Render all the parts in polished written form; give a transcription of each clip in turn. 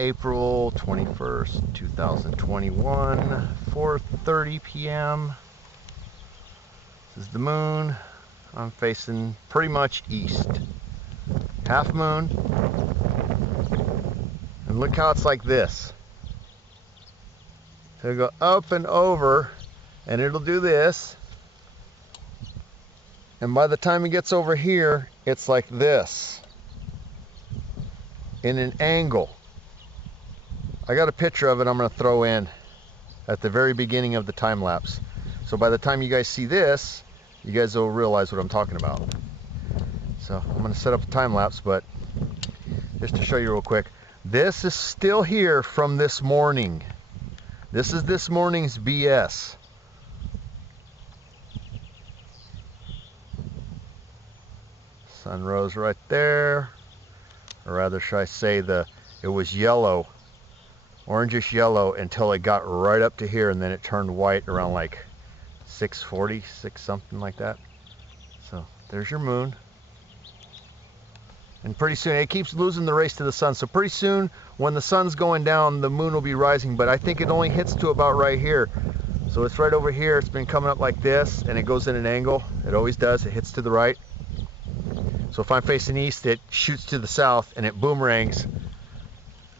April 21st, 2021, 4:30 p.m. This is the moon. I'm facing pretty much east. Half moon. And look how it's like this. So it'll go up and over, and it'll do this. And by the time it gets over here, it's like this. In an angle. I got a picture of it I'm going to throw in at the very beginning of the time lapse. So by the time you guys see this, you guys will realize what I'm talking about. So I'm going to set up a time lapse, but just to show you real quick, this is still here from this morning. This is this morning's BS. Sun rose right there, or rather should I say it was yellow, orangish yellow, until it got right up to here, and then it turned white around like 6:40, something like that. So there's your moon. And pretty soon, it keeps losing the race to the sun, so pretty soon when the sun's going down, the moon will be rising, but I think it only hits to about right here. So it's right over here. It's been coming up like this, and it goes in an angle. It always does. It hits to the right. So if I'm facing east, it shoots to the south, and it boomerangs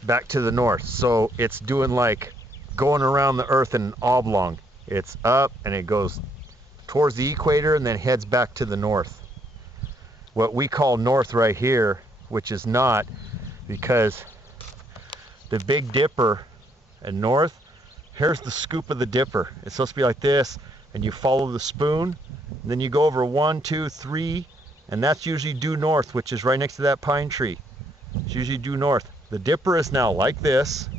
back to the north. So it's doing like going around the earth in an oblong. It's up, and it goes towards the equator, and then heads back to the north. What we call north right here, which is not, because the Big Dipper and north, here's the scoop of the dipper. It's supposed to be like this, and you follow the spoon, and then you go over 1, 2, 3, and that's usually due north, which is right next to that pine tree. It's usually due north. The dipper is now like this.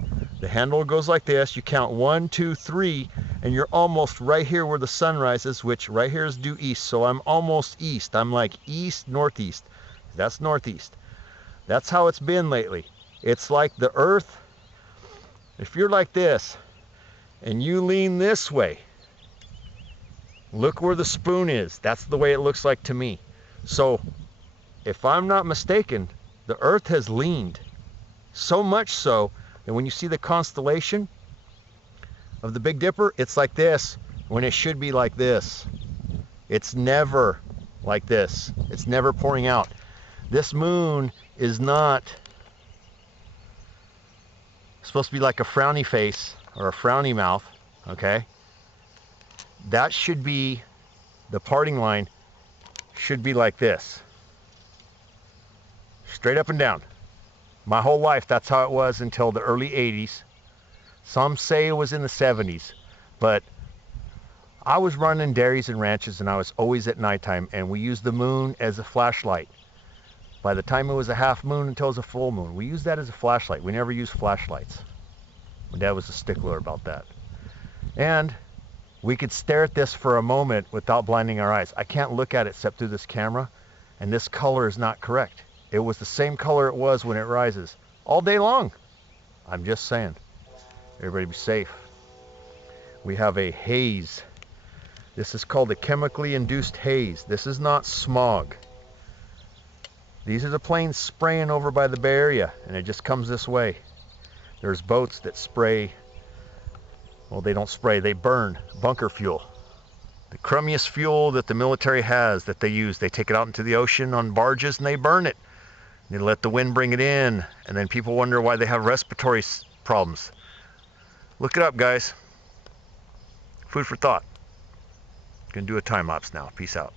The handle goes like this. You count 1, 2, 3, and you're almost right here where the sun rises, which right here is due east. So I'm almost east. I'm like east, northeast. That's northeast. That's how it's been lately. It's like the earth, if you're like this, and you lean this way, look where the spoon is. That's the way it looks like to me. So if I'm not mistaken, the earth has leaned so much so that when you see the constellation of the Big Dipper, it's like this when it should be like this. It's never like this. It's never pouring out. This moon is not supposed to be like a frowny face or a frowny mouth, okay? That should be, the parting line should be like this. Straight up and down. My whole life, that's how it was until the early 80s. Some say it was in the 70s, but I was running dairies and ranches, and I was always at nighttime, and we used the moon as a flashlight. By the time it was a half moon until it was a full moon, we used that as a flashlight. We never used flashlights. My dad was a stickler about that. And we could stare at this for a moment without blinding our eyes. I can't look at it except through this camera, and this color is not correct. It was the same color it was when it rises all day long. I'm just saying. Everybody be safe. We have a haze. This is called a chemically induced haze. This is not smog. These are the planes spraying over by the Bay Area, and it just comes this way. There's boats that spray, well, they don't spray, they burn bunker fuel. The crummiest fuel that the military has that they use. They take it out into the ocean on barges and they burn it. They let the wind bring it in, and then people wonder why they have respiratory problems. Look it up, guys. Food for thought. Gonna do a time lapse now. Peace out.